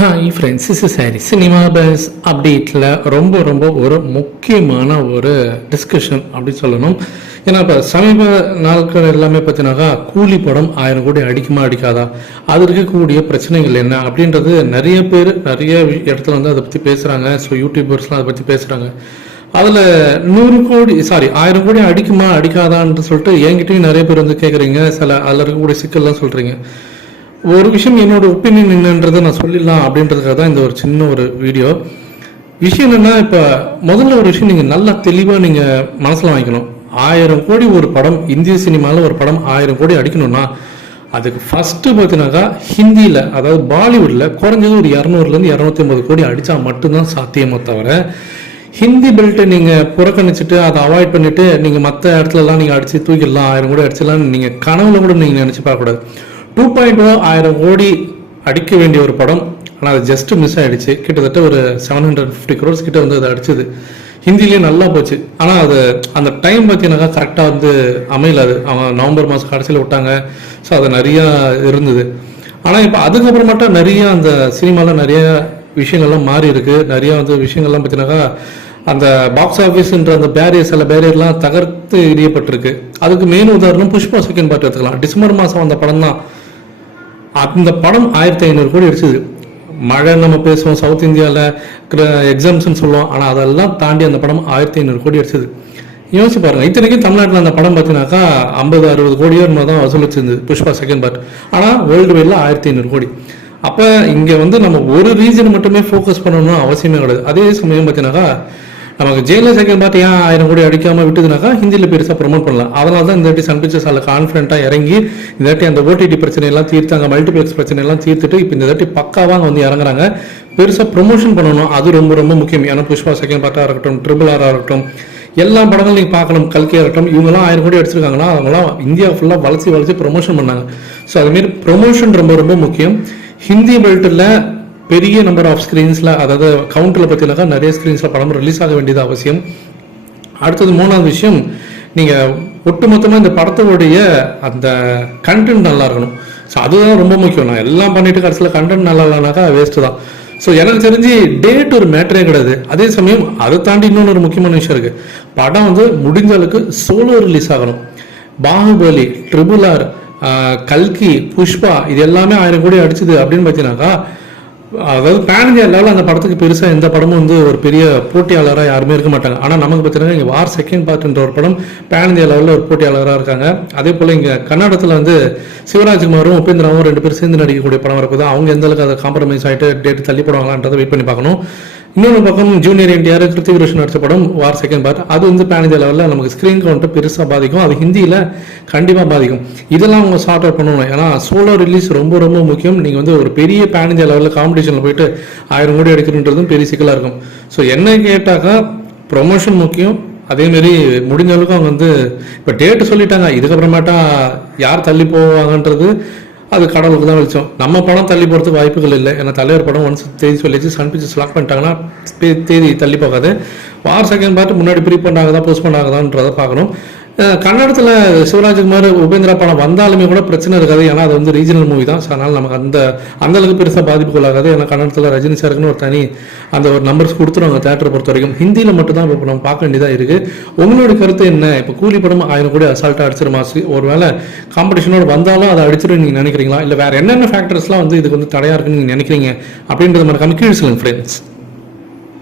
Hi friends is sorry cinema buzz அப்டேட்டில் ரொம்ப ரொம்ப ஒரு முக்கியமான ஒரு டிஸ்கஷன் அப்படி சொல்லணும். ஏன்னா இப்போ சமீப நாட்கள் எல்லாமே பார்த்தீங்கன்னாக்கா கூலி படம் ஆயிரம் கோடி அடிக்குமா அடிக்காதா? அது இருக்கக்கூடிய பிரச்சனைகள் என்ன? அப்படின்றது நிறைய பேர் நிறைய இடத்துல வந்து அதை பற்றி பேசுகிறாங்க ஸோ யூடியூபர்ஸ்லாம் அதை பற்றி பேசுகிறாங்க அதில் நூறு கோடி சாரி ஆயிரம் கோடி அடிக்குமா அடிக்காதான்னு சொல்லிட்டு என்கிட்டயும் நிறைய பேர் வந்து கேட்குறீங்க சில அதில் இருக்கக்கூடிய சிக்கல்லாம் சொல்கிறீங்க ஒரு விஷயம் என்னோட ஒப்பீனியன் என்னன்றதை நான் சொல்லிடலாம் அப்படின்றதுக்காக தான் இந்த ஒரு சின்ன ஒரு வீடியோ விஷயம் என்னன்னா இப்போ முதல்ல ஒரு விஷயம் நீங்கள் நல்லா தெளிவாக நீங்கள் மனசில் வாங்கிக்கணும். ஆயிரம் கோடி ஒரு படம் இந்திய சினிமாவில் ஒரு படம் ஆயிரம் கோடி அடிக்கணும்னா அதுக்கு ஃபஸ்ட்டு பார்த்தீங்கன்னாக்கா ஹிந்தியில் அதாவது பாலிவுட்டில் குறைஞ்சது ஒரு இரநூறுலேருந்து இரநூத்தி ஐம்பது கோடி அடித்தா மட்டும்தான் சாத்தியமே தவிர ஹிந்தி பெல்ட்டை நீங்கள் புறக்கணிச்சிட்டு அதை அவாய்ட் பண்ணிவிட்டு நீங்கள் மற்ற இடத்துலலாம் நீங்கள் அடித்து தூக்கிடலாம் ஆயிரம் கோடி அடிச்சிடலாம் நீங்கள் கனவுல கூட நீங்கள் நினச்சி பார்க்கக்கூடாது. டூ பாயிண்ட் oh ஆயிரம் கோடி அடிக்க வேண்டிய ஒரு படம். ஆனால் அது ஜஸ்ட் மிஸ் ஆகிடுச்சு கிட்டத்தட்ட ஒரு செவன் ஹண்ட்ரட் ஃபிஃப்டி க்ரோர்ஸ் கிட்ட வந்து அது அடிச்சது. ஹிந்திலேயே நல்லா போச்சு. ஆனால் அது அந்த டைம் பார்த்தீங்கன்னாக்கா கரெக்டாக வந்து அமையல அது. அவன் நவம்பர் மாதம் கடைசியில் விட்டாங்க. ஸோ அது நிறையா இருந்தது. ஆனால் இப்போ அதுக்கப்புறமாட்டா நிறைய அந்த சினிமாவில் நிறைய விஷயங்கள்லாம் மாறி இருக்கு. நிறையா வந்து விஷயங்கள்லாம் பார்த்தீங்கன்னாக்கா அந்த பாக்ஸ் ஆஃபீஸ்ன்ற அந்த பேரியர் சில பேரியர்லாம் தகர்த்து எரியப்பட்டிருக்கு அதுக்கு மெயின் உதாரணம் புஷ்பா செகண்ட் பார்ட் எடுத்துக்கலாம். டிசம்பர் மாதம் அந்த படம் தான் அந்த படம் ஆயிரத்தி ஐநூறு கோடி அடிச்சது மழை நம்ம பேசுவோம் சவுத் இந்தியாவில் எக்ஸாம்ஸ்னு சொல்லுவோம் ஆனால் அதெல்லாம் தாண்டி அந்த படம் ஆயிரத்தி ஐநூறு கோடி அடிச்சது யோசிச்சு பாருங்க இத்தனைக்கும் தமிழ்நாட்டில் அந்த படம் பார்த்தீங்கன்னாக்கா ஐம்பது அறுபது கோடியோ நம்ம தான் வசூலிச்சிருந்தது புஷ்பா செகண்ட் பார்ட் ஆனால் வேர்ல்டு வைடில் ஆயிரத்தி ஐநூறு கோடி. அப்போ இங்கே வந்து நம்ம ஒரு ரீஜன் மட்டுமே ஃபோக்கஸ் பண்ணணும்னு அவசியமே கிடையாது. அதே சமயம் பார்த்தீங்கன்னாக்கா நமக்கு ஜெயில செகண்ட் பார்த்து ஏன் ஆயிரம் கோடி அடிக்காமல் விட்டுதுனாக்கா ஹிந்தியில் பெருசாக ப்ரொமோட் பண்ணலாம். அதனால தான் இந்த வாட்டி சன் பிக்சர்ஸ் அதில் கான்ஃபிடண்ட்டாக இறங்கி இந்த வாட்டி அந்த ஓடிடி பிரச்சனையெல்லாம் தீர்த்தாங்க மல்டிபிளெக்ஸ் பிரச்சனையெல்லாம் தீர்த்துட்டு இப்போ இந்த வாட்டி பக்காவாக வந்து இறங்குறாங்க. பெருசாக ப்ரொமோஷன் பண்ணணும் அது ரொம்ப ரொம்ப முக்கியம். ஏன்னா புஷ்பா செகண்ட் பார்ட்டாக இருக்கட்டும் ட்ரிபிள் ஆராக இருக்கட்டும் எல்லா படங்களும் நீங்கள் பார்க்கணும் கல்கியாக இருக்கட்டும் இவங்கெல்லாம் ஆயிரம் கோடி அடிச்சிருக்காங்கன்னா அவங்களாம் இந்தியா ஃபுல்லாக வளர்ச்சி வளர்ச்சி ப்ரொமோஷன் பண்ணாங்க. ஸோ அதுமாரி ப்ரொமோஷன் ரொம்ப ரொம்ப முக்கியம். ஹிந்தி பெல்ட்டில் பெரிய நம்பர் ஆஃப் ஸ்க்ரீன்ஸில் அதாவது கவுண்டரில் பார்த்தீங்கன்னாக்கா நிறைய ஸ்க்ரீன்ஸில் படம் ரிலீஸ் ஆக வேண்டியது அவசியம். அடுத்தது மூணாவது விஷயம் நீங்கள் ஒட்டுமொத்தமாக இந்த படத்தோடைய அந்த கண்டென்ட் நல்லா இருக்கணும். ஸோ அதுதான் ரொம்ப முக்கியம். நான் எல்லாம் பண்ணிட்டு கடைசியில் கண்டென்ட் நல்லா இல்லைனாக்கா வேஸ்ட்டு தான். ஸோ எனக்கு தெரிஞ்சு டேட் ஒரு மேட்டரே கிடையாது. அதே சமயம் அதை தாண்டி இன்னொன்று ஒரு முக்கியமான விஷயம் இருக்குது படம் வந்து முடிஞ்ச அளவுக்கு சோலோ ரிலீஸ் ஆகணும். பாகுபலி ட்ரிபிள் ஆர் கல்கி புஷ்பா இது எல்லாமே ஆயிரம் கோடி அடிச்சுது அப்படின்னு பார்த்தீங்கன்னாக்கா அதாவது பேன் இந்தியா லெவலில் அந்த படத்துக்கு பெருசாக எந்த படமும் வந்து ஒரு பெரிய போட்டியாளராக யாருமே இருக்க மாட்டாங்க. ஆனால் நமக்கு பார்த்தீங்கன்னா இங்கே வார் செகண்ட் பார்ட்ன்ற ஒரு படம் பேன் இந்தியா லெவலில் ஒரு போட்டியாளராக இருக்காங்க. அதே போல் இங்கே கன்னடத்தில் வந்து சிவராஜ்குமாரும் உபேந்திராவும் ரெண்டு பேரும் சேர்ந்து நடிக்கக்கூடிய படம் வரப்போது அவங்க எந்த அளவுக்கு அதை காம்ப்ரமைஸ் ஆகிட்டு டேட் தள்ளி போடுவாங்களான்றதை வெயிட் பண்ணி பார்க்கணும். இன்னொரு பக்கம் ஜூனியர் என்டிஆர் கிருத்திக் ரோஷன் நடித்த படம் வார் செகண்ட் பார்ட். அது வந்து பேன் இந்தியா லெவலில் நமக்கு ஸ்க்ரீன் கவுண்ட்டை பெருசாக பாதிக்கும். அது ஹிந்தியில் கண்டிப்பாக பாதிக்கும். இதெல்லாம் அவங்க சார்ட் அவுட் பண்ணணும். ஏன்னா சோலோ ரிலீஸ் ரொம்ப ரொம்ப முக்கியம். நீங்கள் வந்து ஒரு பெரிய பேன் இந்தியா லெவலில் காம்படிஷனில் போயிட்டு ஆயிரம் கோடி எடுக்கணுன்றதும் பெரிய சிக்கலாக இருக்கும். ஸோ என்ன கேட்டாக்கா ப்ரொமோஷன் முக்கியம். அதேமாரி முடிஞ்ச அளவுக்கு அவங்க வந்து இப்போ டேட்டு சொல்லிட்டாங்க. இதுக்கப்புறமேட்டா யார் தள்ளி போவாங்கன்றது அது கடவுளுக்கு தான் வெளிச்சம். நம்ம படம் தள்ளி போகிறதுக்கு வாய்ப்புகள் இல்லை. ஏன்னா தலைவர் படம் ஒன்ஸ் தேதி சொல்லிச்சு சன் பிக்சர்ஸ் லாக் பண்ணிட்டாங்கன்னா தேதி தள்ளி போகாது. வார் செகண்ட் பார்ட் முன்னாடி ப்ரீ பண்ணாங்கதா போஸ்ட் பண்ணாங்கதான்றதை பார்க்கணும். கன்னடத்தில் சிவராஜ்குமார் உபேந்திரா படம் வந்தாலுமே கூட பிரச்சனை இருக்காது. ஏன்னா அது வந்து ரீஜனல் மூவி தான். ஸோ அதனால் நமக்கு அந்த அந்த அளவுக்கு பெருசாக பாதிப்புக்குள்ளாகாது. ஏன்னா கன்னடத்தில் ரஜினி சாருக்குன்னு ஒரு தனி அந்த ஒரு நம்பர்ஸ் கொடுத்துருவாங்க தேட்டரை பொறுத்த வரைக்கும் ஹிந்தியில் மட்டும்தான் இப்போ நம்ம பார்க்க வேண்டியதாக இருக்குது உங்களோட கருத்து என்ன? இப்போ கூலி படம் ஆயிரம் கூட அசால்ட்டாக அடிச்சிருமா? ஒரு வேளை காம்படிஷனோட வந்தாலும் அதை அடிச்சிடும் நீங்கள் நினைக்கிறீங்களா? இல்லை வேறு என்னென்ன ஃபேக்டர்ஸ்லாம் வந்து இதுக்கு வந்து தடையாக இருக்குன்னு நீங்கள் நினைக்கிறீங்க? அப்படின்றது மாதிரி கம்மி கீழ் ஃப்ரெண்ட்ஸ்